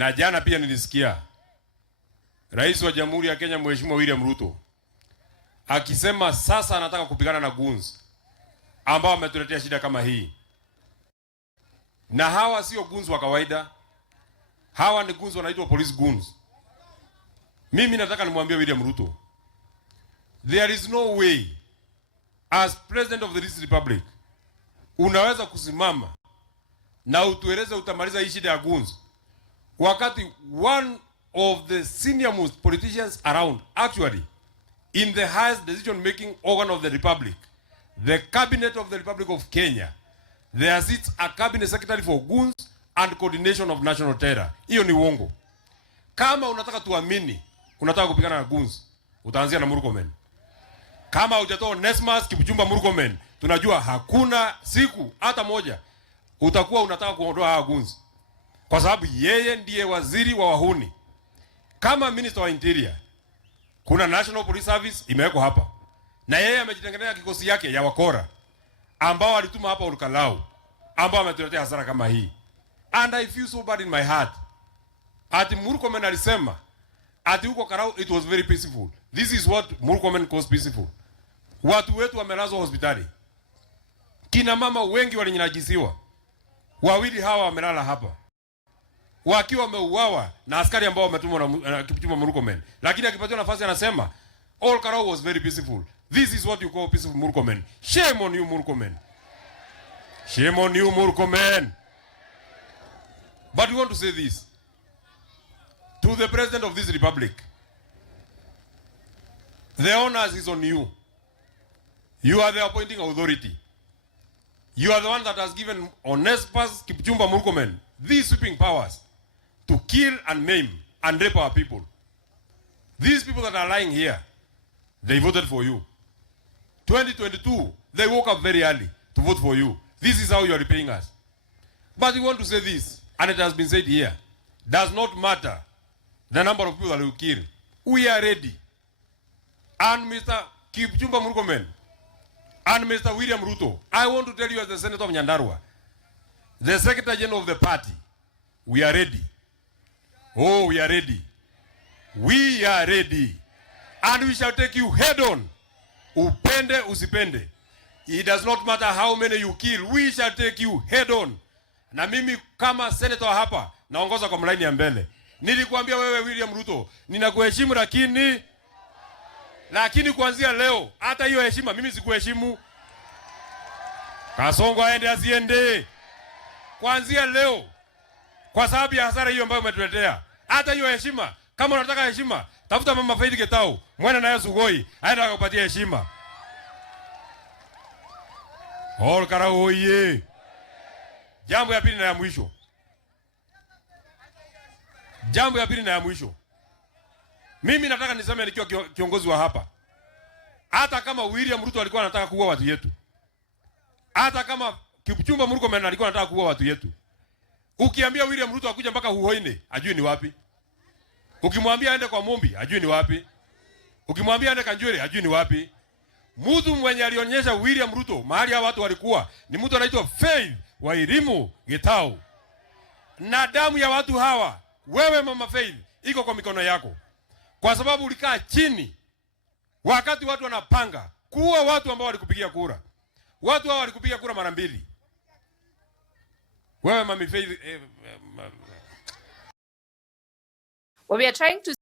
Na jana pia nilisikia Rais wa Jamhuri ya Kenya Mheshimiwa William Ruto akisema sasa anataka kupigana na goons ambao wametuletea shida kama hii. Na hawa sio goons wa kawaida. Hawa ni goons wanaitwa police goons. Mimi nataka nimwambie William Ruto, there is no way as president of this republic unaweza kusimama na utueleze utamaliza hii shida ya goons wakati one of the senior most politicians around, actually in the highest decision making organ of the republic, the cabinet of the Republic of Kenya, there sits a cabinet secretary for goons and coordination of national terror. Hiyo ni uongo. Kama unataka tuamini unataka kupigana na goons, utaanzia na Murkomen. Kama hujatoa Nesmas Kipchumba Murkomen, tunajua hakuna siku hata moja utakuwa unataka kuondoa hawa goons, kwa sababu yeye ndiye waziri wa wahuni. Kama minister wa interior, kuna National Police Service imewekwa hapa, na yeye amejitengenezea kikosi yake ya wakora ambao alituma hapa Olkalau, ambao ametuletea hasara kama hii. And I feel so bad in my heart. Ati Murkomen alisema ati huko Karau it was very peaceful. This is what Murkomen calls peaceful. Watu wetu wamelazwa hospitali. Kina mama wengi walinyanyasiwa. Wawili hawa wamelala hapa wakiwa wameuawa na askari ambao wametumwa na Kipchumba Murkomen. Lakini akipatiwa nafasi anasema all Karau was very peaceful. This is what you call peaceful, Murkomen. Shame on you, Murkomen. Shame on you, Murkomen. But we want to say this to the president of this republic. The honors is on you. You are the appointing authority. You are the one that has given Onesphas Kipchumba Murkomen these sweeping powers to kill and maim and rape our people. These people that are lying here, they voted for you. 2022, they woke up very early to vote for you. This is how you are repaying us. But we want to say this, and it has been said here, does not matter the number of people that we kill. We are ready. And Mr. Kipchumba Murkomen and Mr. William Ruto, I want to tell you as the Senator of Nyandarua, the Secretary General of the party, we are ready. Oh, we are ready. We are ready. And we shall take you head on. Upende, usipende. It does not matter how many you kill. We shall take you head on. Na mimi kama senator hapa naongoza kwa mlaini ya mbele. Nilikuambia wewe William Ruto, ninakuheshimu lakini kuanzia leo hata hiyo heshima mimi sikuheshimu. Kasongo aende asiende. Kuanzia leo, kwa sababu ya hasara hiyo ambayo umetuletea, hata hiyo heshima, kama unataka heshima, tafuta Mama Faith Getau, mwana naye Sugoi, aenda akakupatia heshima. All Karau oye. Jambo ya pili na ya mwisho. Jambo ya pili na ya mwisho. Mimi nataka niseme nikiwa kiongozi wa hapa. Hata kama William Ruto alikuwa anataka kuua watu yetu, hata kama Kipchumba Murkomen alikuwa anataka kuua watu yetu, ukiambia William Ruto akuja mpaka Huhoine, ajui ni wapi. Ukimwambia aende kwa Mombi, ajui ni wapi. Ukimwambia aende Kanjwere, ajui ni wapi. Mtu mwenye alionyesha William Ruto mahali hao watu walikuwa ni mtu anaitwa Faith Wairimu Getau. Na damu ya watu hawa, wewe Mama Faith, iko kwa mikono yako. Kwa sababu ulikaa chini wakati watu wanapanga kuua watu ambao walikupigia kura. Watu hao walikupigia kura mara mbili. Wewe Mama Faith we are trying to